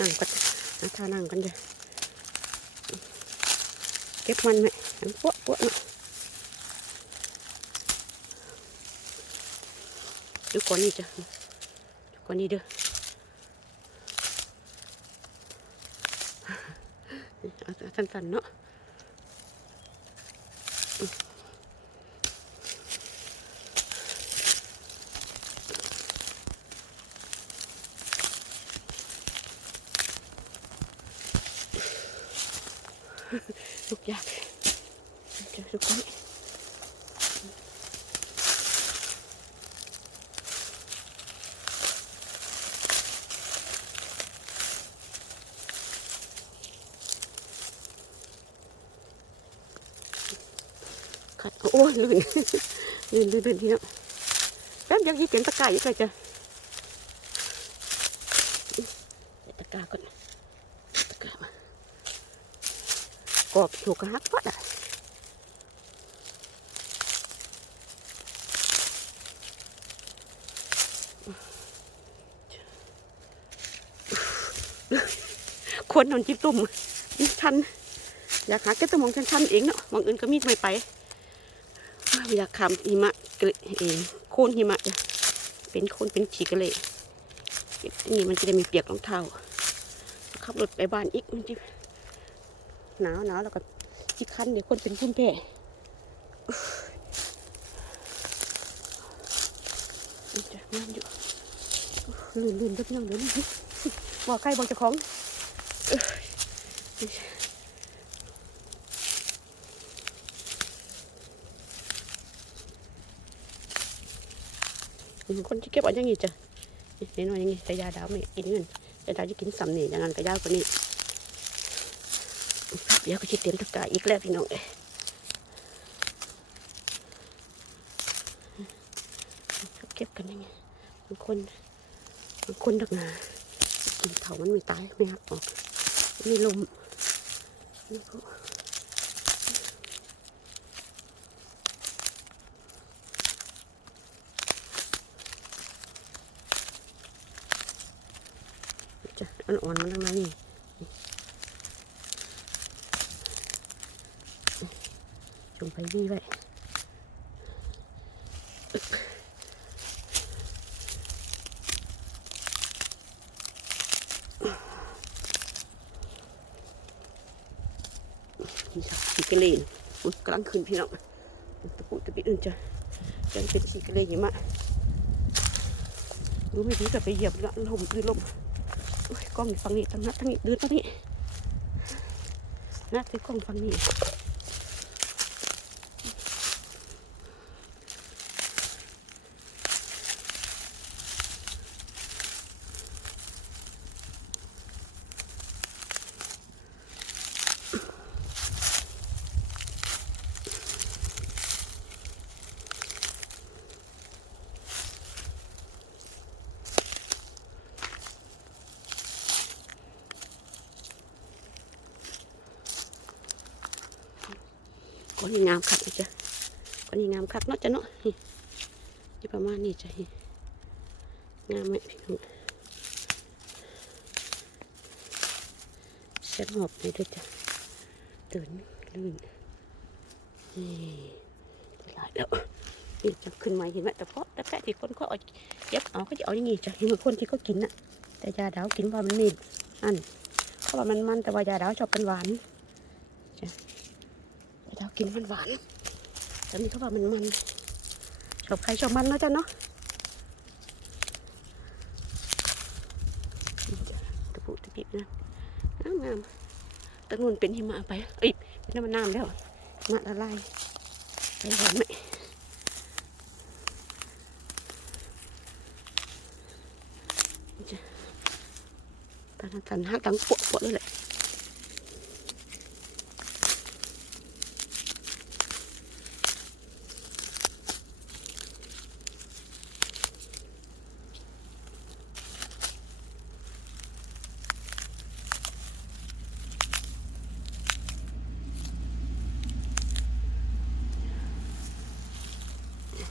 นั่งกันนะท่านั่งกันเด้อเก็บมันไหมอันปวดปวดเนาะดูก่อนนี่จ้ะดูก่อนนี่เด้อเอาสั้นๆเนาะ ลูกยากเจอลูกคนนี้ขัดโอ้ลื่นลื่นลื่นลื่นพี่น้องแป๊บเดียวยี่เต็มตะไกร้าอยู่เลยจ้ะเดี๋ยวตะกร้าก่อนตะกร้ามา กอบถูกกระหักก็ได้คนนอนจิ้มตุ่มนี่ชัน อยากหาแก้ตะมองชันๆเองเนาะมองอื่นก็มีไม่ไป อยากขามหิมะเกลเองโคนหิมะเป็นโคนเป็นฉีกกระเลยนี่มันจะได้มีเปียกรองเท้าขับรถไปบ้านอีกมันจะ หนาวหนาวแล้วก็จิคันเดี๋ยวคนเป็นพุ่มแพ้อุ๊ยจะงามอยู่ลื่นลื่นๆเด้อพี่น้องเดี๋ยวนี้บอกใครบอกเจ้าของคนที่เก็บเอาอย่างนี้จ้ะนี่น้อยๆอย่างนี้แต่ยาดาวไม่กินเงินแต่ดาวจะกินสำนี่อย่างนั้นก็ยาวกว่านี้ เดี๋ยวก็จะเตรียมตะกาอีกแล้วพี่น้องเอ้เก็บกันยังไงบางคนบางคนดักหนากินเถามันไม่ตายไม่หักออกไม่ลมนี่ก็จะอ่อนๆมันทั้งนั้ ไปวีไว้นี่สักสีกระเลนอุ๊ยกลังขึ้นพี่น้องตะปุตะปิดอื่นจะจะเป็นสีกระเลนหิมะรู้ไม่ดีก็ไปเหยียบละลมคือลมโอ้ยกล้องฝั่งนี้ตั้งนัดทั้งนี้เดินมานี่นัดที่กล้องฝั่งนี้ ก็นี่งามคักนะจ๊ะก็นี่งามคักเนาะจ้ะเนาะนี่ประมาณนี้จ้ะงามไหมพี่น้องเสียงหอบเลยด้วยจ้ะตื่นลื่นนี่หลายแล้วนี่จะขึ้นมาเห็นไหมแต่เพราะแต่แค่ที่คนเขาเอาเย็บเอาเขาจะเอาอย่างงี้จ้ะเห็นบางคนที่เขากินน่ะแต่ยาดาวกินว่ามันมีอันเขาว่ามันมันแต่ว่ายาดาวชอบเป็นหวาน กินมันหวานแต่นี่เขาว่ามันมันชอบใครชอบมันนะจ้ะเนาะตะปุตะปิบนะงามงามตะนุนเป็นหิมะไปเอ้ยเป็นน้ำมันน้ำแล้วมะละลายไปหวานไหมนี่จ้ะตาตันหักดังปวดปวดเลยแหละ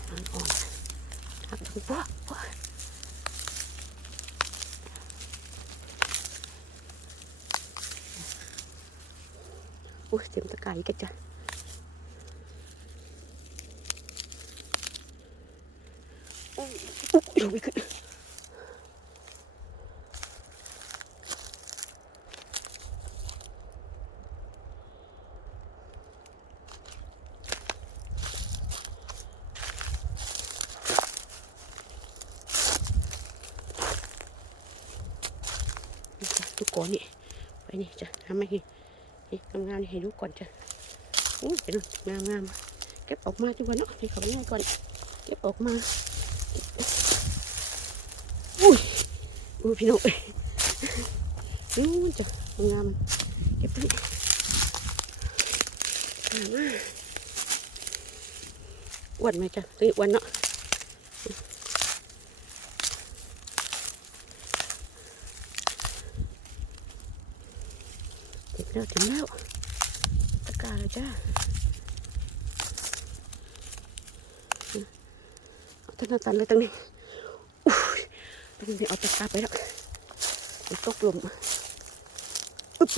หักอ่อนหักดังปวดปวด อ้ยเต็มตะกร้าอีกแล้วจ้ะอุ๊ยลงไม่ขึ้ นี่งามๆให้ดูก่อนจ้ะอู้ยเป็นงามงามๆเก็บออกมาจังหวะเนาะให้เขาง่ายก่อน เก็บออกมาอุ้ยอุ้ยพี่น้องเอ้ยนู่นจ้ะงามเก็บไปนี่งามมากอ้วนไหมจ้ะตัวนี้อ้วนเนาะ แล้วถึงแล้วตะกาแล้วจ้าเอาตันตันเลยตรงนี้อุ้ยตรงนี้เอาตะกาไปแล้วตกลมอึ๊บ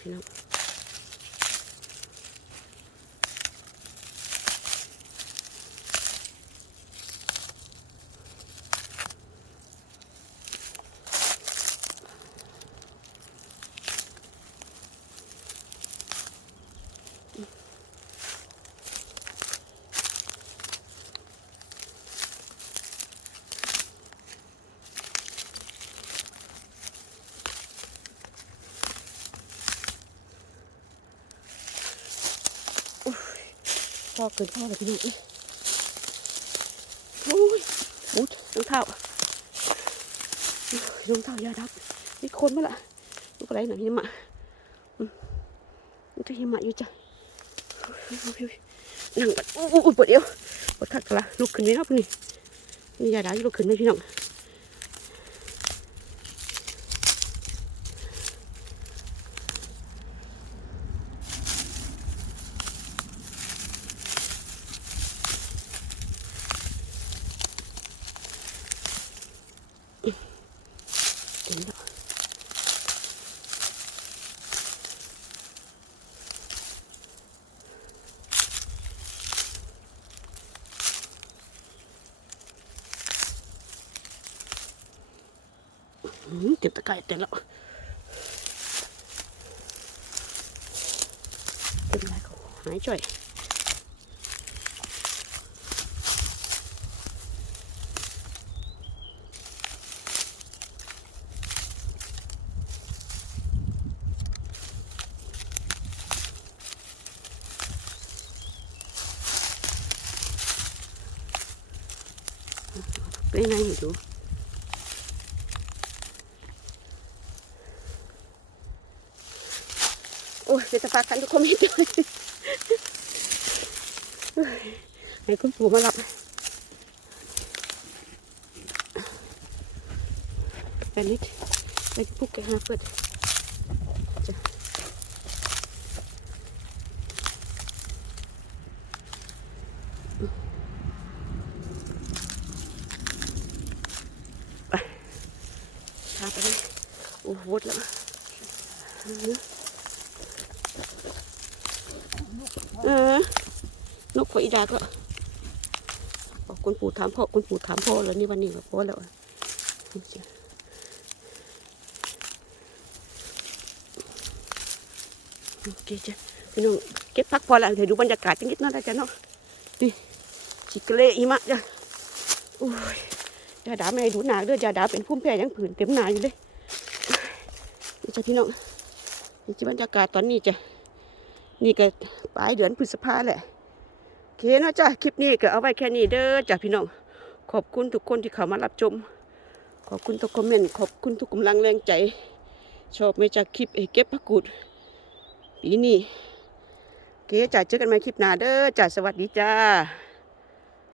พี่น้อง พอเกินพ่อเลยพี่น้องเอ้ยโอ้ยมุดรองเท้าโอ้ยรองเท้ายาดับมีคนมาละลูกอะไรหน่อยหิมะอืมมันก็หิมะอยู่จ้ะอุ้ยโอ้ยนั่งกันโอ้ยโอ้ยปวดเอวปวดขัดกันละลุกขึ้นนี่เนาะพี่นี่นี่ยาดับลุกขึ้นไหมพี่น้อง เจ็บตะไคร้เต็มแล้วเป็นไรเขาหายจ่อยไปไหนอยู่ดูโอ้ยเดี๋ยวจะฝากกันทุกคอมเมนต์ด้วยให้คุณปู่มารับไปนิดไปพุกแกหาเปิดพาไปเลยโอ้โหแล้ว เออนกไฟดาก็บอกคุณปู่ถามพ่อคุณปู่ถามพ่อแล้วนี่วันนี้ก็พ่อแล้วโอเคจ้ะพี่น้องเก็บพักพอแล้วเดี๋ยวดูบรรยากาศจังนิดน่อยนะจ๊ะเนาะนี่ชิกเลหิมะจ้ะโอ้ยยาดาไม่ให้ดูหนาเด้อยาดาเป็นพุ่มแพ้ยังผืนเต็มหนาอยู่เลยนี่จ้ะพี่น้องนี่จะบรรยากาศตอนนี้จ้ะ นี่ก็ปลายเดือนพฤษภาแหละโอเคนะจ้ะคลิปนี้ก็เอาไว้แค่นี้เด้อจ้ะพี่น้อง ขอบคุณทุกคนที่เข้ามารับชม ขอบคุณทุกคอมเมนต์ ขอบคุณทุกกำลังแรงใจ ชอบไหมจ้ะคลิปไอ้เก็บผักกูดปีนี้โอเคจ้ะเจอกันใหม่คลิปหน้าเด้อจ้ะสวัสดีจ้า